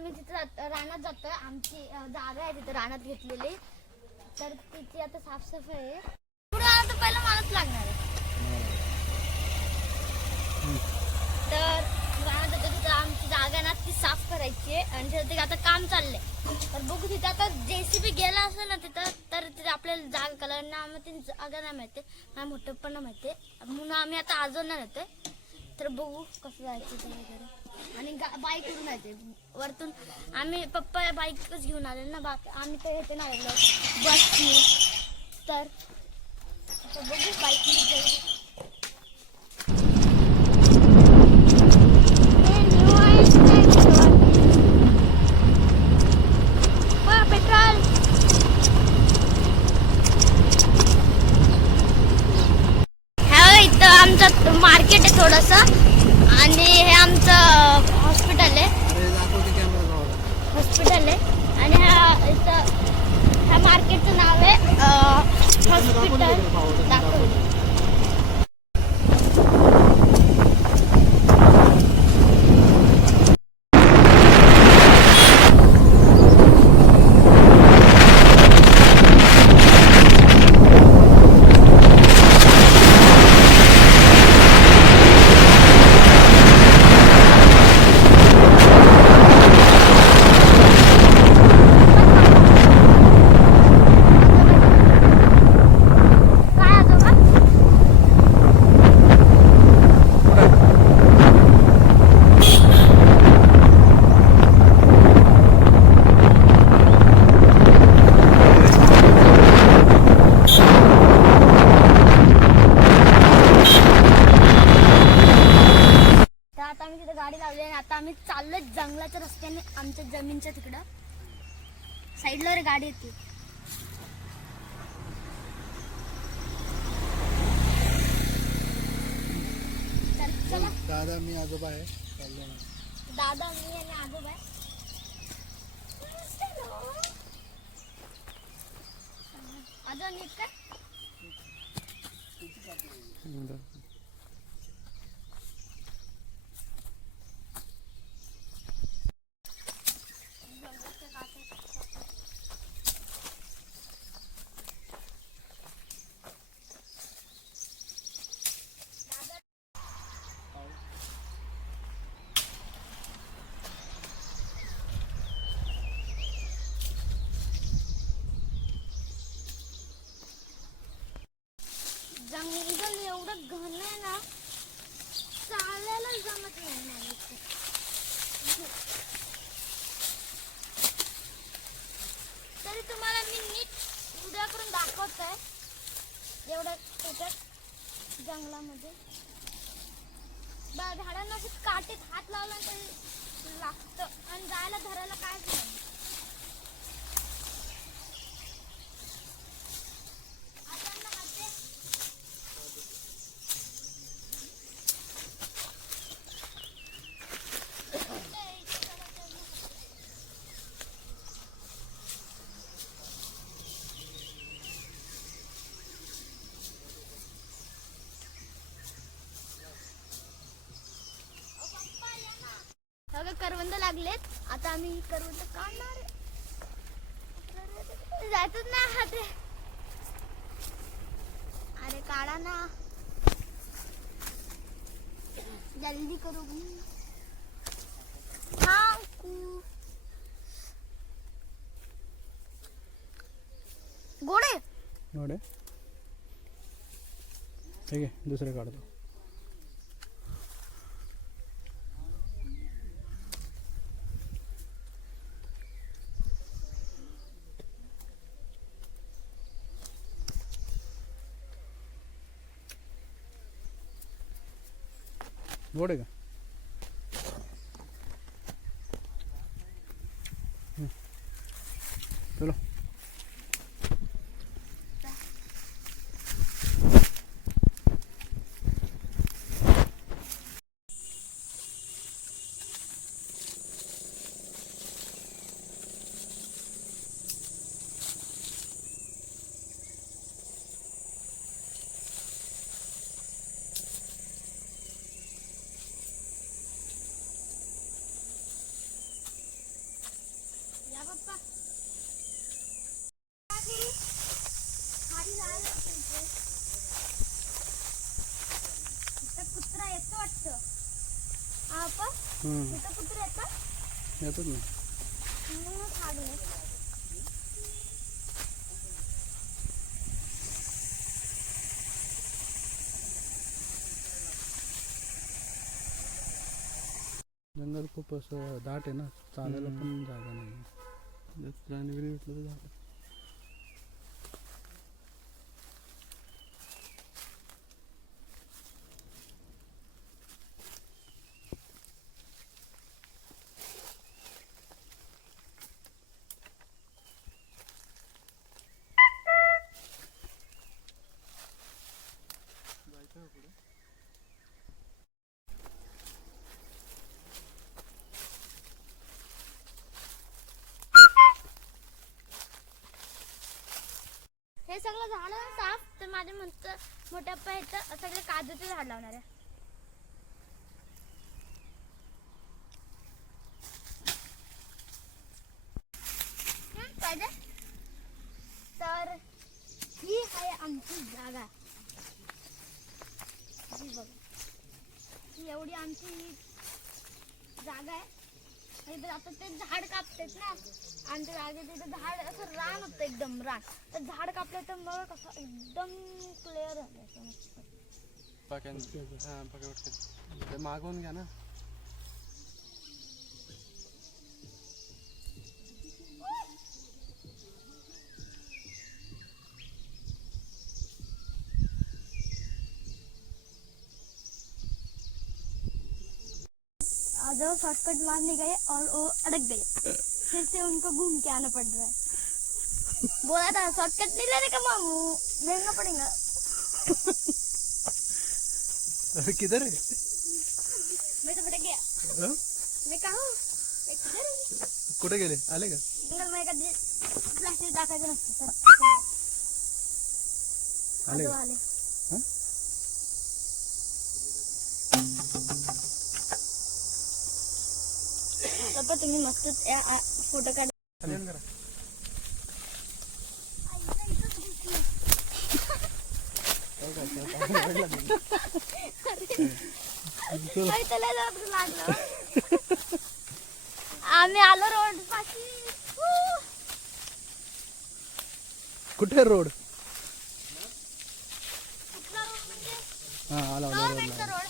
आम्ही तिथं जात- रानात जातोय आमची जागा आहे तिथं रानात घेतलेली. तर तिची आता साफसफाई आहे. पुढे आला तर पहिला माणूस लागणार आहे. तर रानात जातो तिथं आमची जागा ना ती साफ करायची आहे. आणि तिथे आता काम चाललंय. तर बघू तिथे आता जेसीबी गेला असेल ना तिथं तर तिथे आपल्याला जागा कलर ना ती जागा नाही माहिती नाही मोठं पण नाही माहिती म्हणून आम्ही आता अजून नाही येतोय तर बघू कसं जायचं ते वगैरे. आणि बाईक उडून जायचे वरतून आम्ही पप्पा बाईकच घेऊन आले ना बाकी आम्ही तर येते नाही बसनी तर बघू बाईक जाऊ पेट्रोल ह्या इथं आमचं मार्केट आहे थोडस आणि हे आमचं हॉस्पिटल आहे हॉस्पिटल आहे आणि ह्या ह्या मार्केटचं नाव आहे हॉस्पिटल दाखवलं काय आजोबा तर आता आम्ही तिथे गाडी लावली आणि आता आम्ही चाललोय जंगलाच्या रस्त्याने आमच्या जमीनच्या तिकडं साईडला रे गाडी येते तर चला. दादा मी आजोबा आहे. चाललो मी. दादा मी आणि आजोबा आहे. आजोबा नीट काय जंगल एवढं घन आहे ना चालायला जमत नाही मला तरी तुम्हाला मी नीट उद्या करून दाखवत आहे एवढं त्याच्यात जंगलामध्ये. झाडांना असं काटेत हात लावला तरी लागतं. आणि जायला धरायला काय नाही आता ना हाते सगळे करवंद लागलेत. आता आम्ही करू तर काढणार जायचंच नाही हात अरे काढा ना. जल्दी करू. हाँ गोडे. गोडे. ठीक आहे दुसरे काढतो. गोड आहे का? येतो वाटतं. हा पा हम्म. इथं कुत्रा येतं येतात ना. म्हणूनच हागले जंगल खूप असं दाट आहे ना. चालायला पण जागा नाही प्राणी भेटलं तर झालं हे सगळं झालं ना आणि तर मोठ्या सगळे काजूचे झाड लावणार आहे. पाहिजे तर ही आहे आमची जागा. ही बघ. ही एवढी आमची जागा आहे. आणि इथं आता ते झाड कापतेत ना. आमच्या जागेत तिथं झाड असं रान होतं एकदम रान. तर झाड कापलं तर मग कसं एकदम क्लिअर झालं. असं मस्त. हां ते मागवून घ्या ना. आज शॉर्टकट मारने गए और वो अटक गए। फिर से उनको घूम के आना पड़ रहा है। बोला था शॉर्टकट नहीं लेने का मामू महँगा पड़ेगा। अरे किधर है? मैं तो भटक गया। मैं कहा हूँ? मैं किधर हूँ? कुठे गेले आले का? जंगल में कधी प्लास्टिक टाकायचं नसतं आले आले पण तुम्ही मस्त फोटो काढ. आम्ही आलो रोड पाशी कुठे रोड? म्हणजे? हा आला रोड.